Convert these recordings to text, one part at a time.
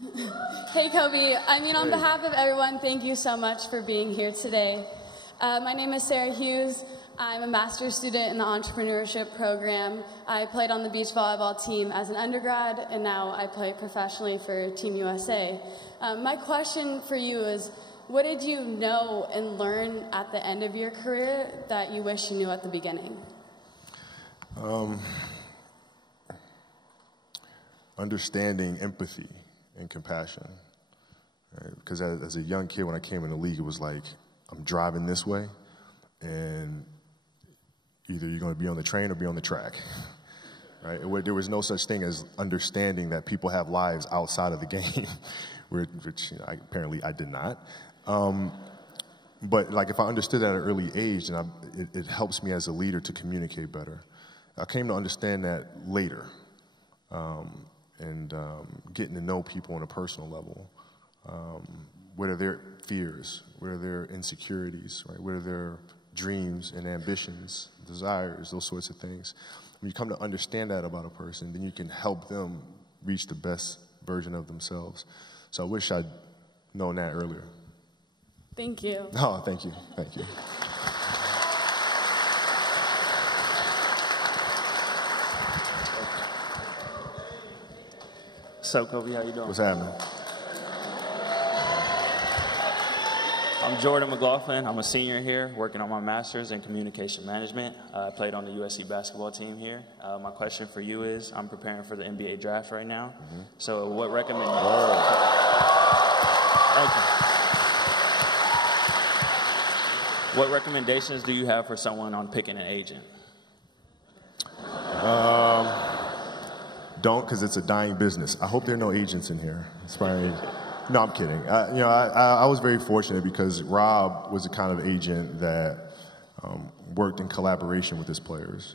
Hey, Kobe. On behalf of everyone, thank you so much for being here today. My name is Sarah Hughes. I'm a master's student in the entrepreneurship program. I played on the beach volleyball team as an undergrad, and now I play professionally for Team USA. My question for you is, what did you know and learn at the end of your career that you wish you knew at the beginning? Understanding empathy and compassion. Right? Because as a young kid, when I came in the league, it was like, I'm driving this way, and either you're going to be on the train or be on the track. Right? There was no such thing as understanding that people have lives outside of the game, which apparently I did not. But like if I understood that at an early age, and it helps me as a leader to communicate better. I came to understand that later, and getting to know people on a personal level. What are their fears? What are their insecurities? Right? What are their dreams and ambitions, desires, those sorts of things? When you come to understand that about a person, then you can help them reach the best version of themselves. So I wish I'd known that earlier. Thank you. Oh, thank you. Thank you. What's up, Kobe? How you doing? What's happening? I'm Jordan Mclaughlin. I'm a senior here, working on my master's in communication management. I played on the USC basketball team here. My question for you is, I'm preparing for the NBA draft right now. Mm-hmm. So what What recommendations do you have for someone on picking an agent? Don't, because it's a dying business. I hope there are no agents in here. It's probably, no, I'm kidding. I was very fortunate because Rob was the kind of agent that worked in collaboration with his players.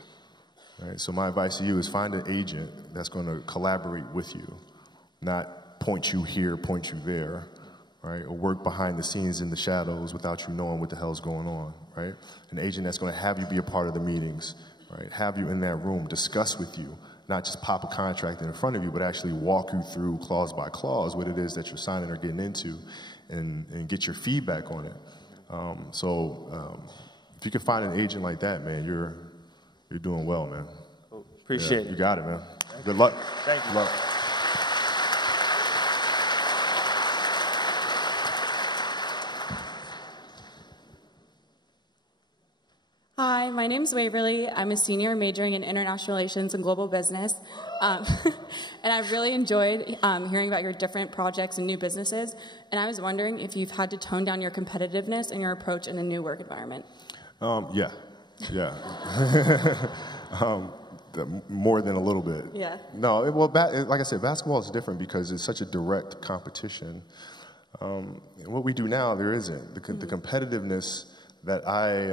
Right? So my advice to you is find an agent that's going to collaborate with you, not point you here, point you there, right? Or work behind the scenes in the shadows without you knowing what the hell's going on, right? An agent that's going to have you be a part of the meetings, right? Have you in that room, discuss with you, not just pop a contract in front of you, but actually walk you through clause by clause what it is that you're signing or getting into, and get your feedback on it. If you can find an agent like that, man, you're doing well, man. Cool. Appreciate it. You got it, man. Good luck. Thank you. Good luck. Hi, my name's Waverly. I'm a senior majoring in international relations and global business. And I've really enjoyed hearing about your different projects and new businesses. And I was wondering if you've had to tone down your competitiveness and your approach in a new work environment. Yeah. More than a little bit. Yeah. No, well, like I said, basketball is different because it's such a direct competition. And what we do now, there isn't. The competitiveness that I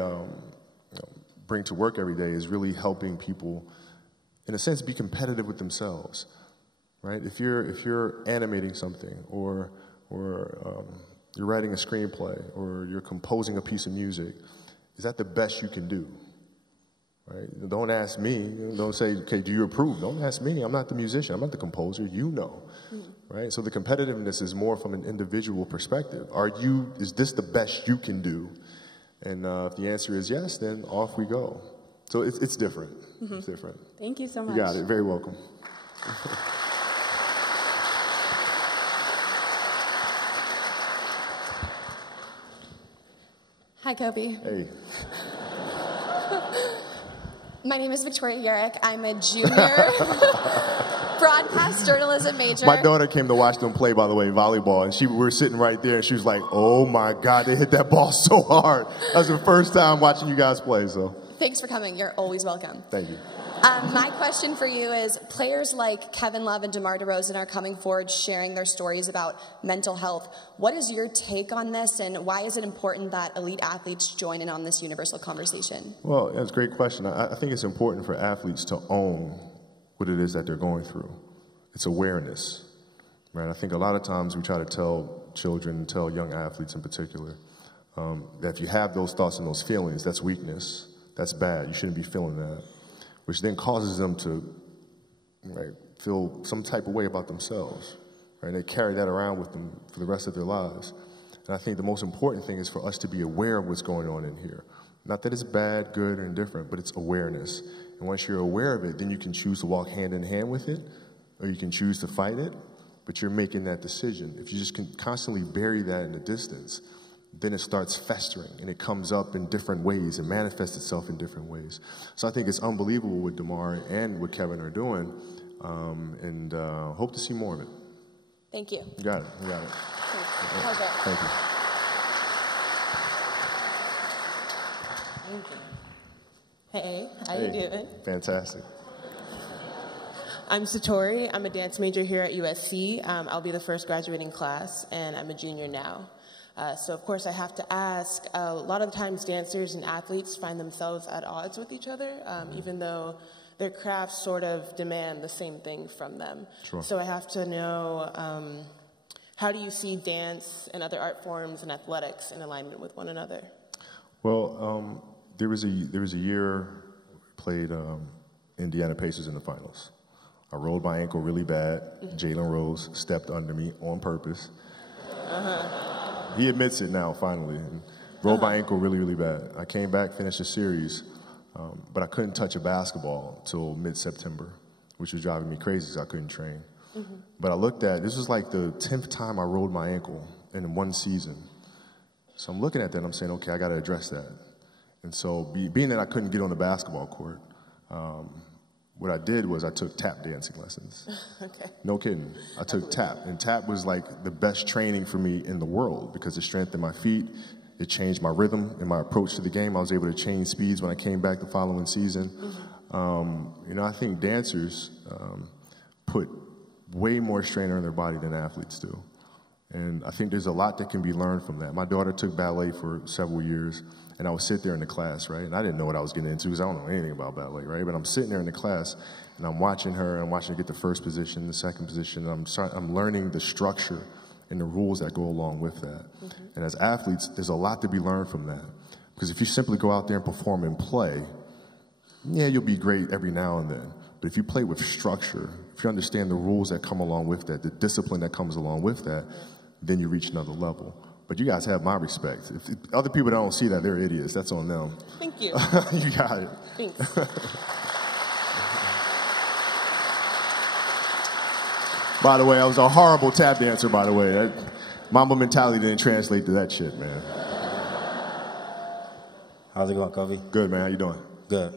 bring to work every day is really helping people, in a sense, be competitive with themselves, right? If you're animating something, or you're writing a screenplay, or you're composing a piece of music, is that the best you can do? Right? Don't ask me. Don't say, okay, do you approve? Don't ask me. I'm not the musician. I'm not the composer. You know, right? So the competitiveness is more from an individual perspective. Is this the best you can do? And if the answer is yes, then off we go. So it's different. Mm-hmm. It's different. Thank you so much. You got it. Very welcome. Hi, Kobe. Hey. My name is Victoria Yarrick. I'm a junior broadcast journalism major. My daughter came to watch them play, by the way, volleyball, and we were sitting right there, and she was like, oh my God, they hit that ball so hard. That was the first time watching you guys play, so. Thanks for coming. You're always welcome. Thank you. My question for you is, players like Kevin Love and DeMar DeRozan are coming forward sharing their stories about mental health. What is your take on this, and why is it important that elite athletes join in on this universal conversation? Well, that's a great question. I think it's important for athletes to own what it is that they're going through. It's awareness, right? I think a lot of times we try to tell children, tell young athletes in particular, that if you have those thoughts and those feelings, that's weakness. That's bad. You shouldn't be feeling that. Which then causes them to feel some type of way about themselves, right? They carry that around with them for the rest of their lives. And I think the most important thing is for us to be aware of what's going on in here. Not that it's bad, good, or indifferent, but it's awareness. And once you're aware of it, then you can choose to walk hand in hand with it, or you can choose to fight it, but you're making that decision. If you just can constantly bury that in the distance, then it starts festering, and it comes up in different ways and manifests itself in different ways. So I think it's unbelievable what DeMar and what Kevin are doing, and hope to see more of it. Thank you. You got it. You got it. Thank you. Hey, how you doing? Fantastic. I'm Satori. I'm a dance major here at USC. I'll be the first graduating class, and I'm a junior now. So, of course, I have to ask, a lot of the times dancers and athletes find themselves at odds with each other, even though their crafts sort of demand the same thing from them. Sure. So I have to know, how do you see dance and other art forms and athletics in alignment with one another? Well, there was a year played Indiana Pacers in the finals. I rolled my ankle really bad. Jalen Rose stepped under me on purpose. He admits it now, finally. And rolled my ankle really, really bad. I came back, finished the series, but I couldn't touch a basketball till mid-September, which was driving me crazy because I couldn't train. But I looked at, this was like the 10th time I rolled my ankle in one season. So I'm looking at that and I'm saying, okay, I got to address that. And so being that I couldn't get on the basketball court, what I did was I took tap dancing lessons. Okay. No kidding. I took tap. And tap was like the best training for me in the world because it strengthened my feet. It changed my rhythm and my approach to the game. I was able to change speeds when I came back the following season. You know, I think dancers put way more strain on their body than athletes do. And I think there's a lot that can be learned from that. My daughter took ballet for several years, and I would sit there in the class, right? And I didn't know what I was getting into because I don't know anything about ballet, right? But I'm sitting there in the class, and I'm watching her get the first position, the second position, and I'm learning the structure and the rules that go along with that. And as athletes, there's a lot to be learned from that. Because if you simply go out there and perform and play, yeah, you'll be great every now and then. But if you play with structure, if you understand the rules that come along with that, the discipline that comes along with that, then you reach another level. But you guys have my respect. If other people don't see that, they're idiots. That's on them. Thank you. You got it. Thanks. By the way, I was a horrible tap dancer, by the way. That Mamba mentality didn't translate to that shit, man. How's it going, Kobe? Good, man. How you doing? Good.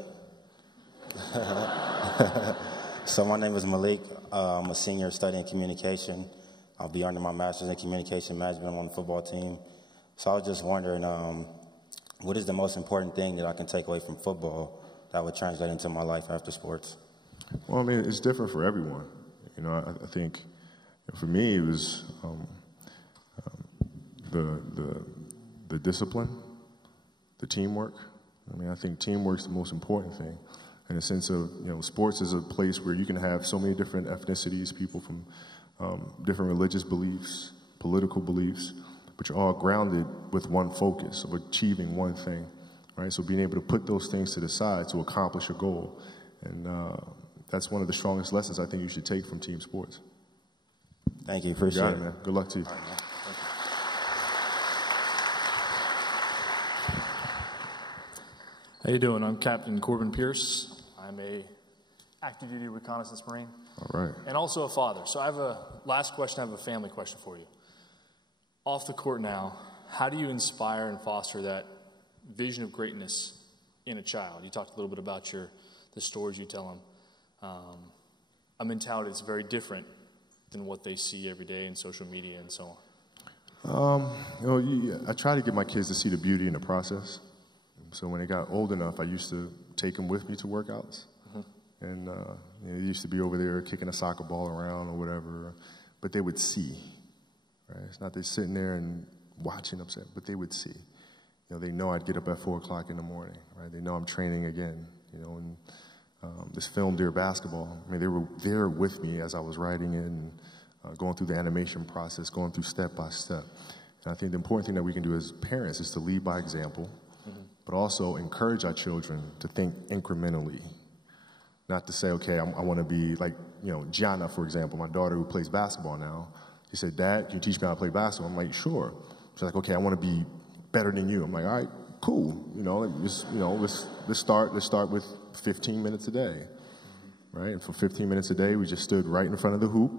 So my name is Malik. I'm a senior studying communication. I'll be earning my master's in communication management. I'm on the football team. So I was just wondering, what is the most important thing that I can take away from football that would translate into my life after sports? Well, I mean, it's different for everyone. You know, I think for me it was the discipline, the teamwork. I mean, I think teamwork's the most important thing. In the sense of, you know, sports is a place where you can have so many different ethnicities, people from different religious beliefs, political beliefs, but you're all grounded with one focus of achieving one thing, right? So being able to put those things to the side to accomplish a goal. And that's one of the strongest lessons I think you should take from team sports. Thank you. Appreciate it, man. Good luck to you. All right, man. Thank you. How you doing? I'm Captain Corbin Pierce. I'm a active duty reconnaissance Marine. All right. And also a father. So I have a last question. I have a family question for you. Off the court now, how do you inspire and foster that vision of greatness in a child? You talked a little bit about the stories you tell them. A mentality that's very different than what they see every day in social media and so on. You know, I try to get my kids to see the beauty in the process. So when they got old enough, I used to take them with me to workouts. And you know, they used to be over there kicking a soccer ball around or whatever. But they would see. Right? It's not they're sitting there and watching upset, but they would see. You know, they know I'd get up at 4 o'clock in the morning. Right? They know I'm training again. You know, and this film, Dear Basketball, I mean, they were there with me as I was writing it and going through the animation process, going through step by step. And I think the important thing that we can do as parents is to lead by example, but also encourage our children to think incrementally. Not to say, okay, I want to be like, you know, Gianna, for example, my daughter who plays basketball now. He said, Dad, can you teach me how to play basketball? I'm like, sure. She's like, okay, I want to be better than you. I'm like, all right, cool. Let's start with 15 minutes a day, right? And for 15 minutes a day, we just stood right in front of the hoop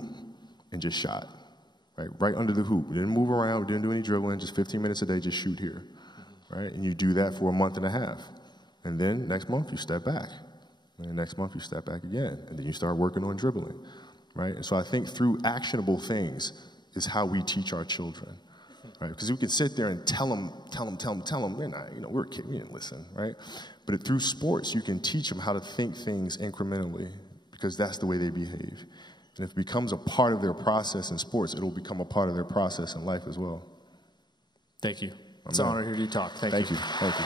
and just shot, right under the hoop. We didn't move around. We didn't do any dribbling. Just 15 minutes a day, just shoot here, right? And you do that for a month and a half. And then next month, you step back. And then next month, you step back again. And then you start working on dribbling, right? And so I think through actionable things is how we teach our children, right? Because we can sit there and tell them, we're not, we're a kid, we didn't listen, right? But through sports, you can teach them how to think things incrementally because that's the way they behave. And if it becomes a part of their process in sports, it'll become a part of their process in life as well. Thank you. It's an honor to hear you talk. Thank you. Thank you.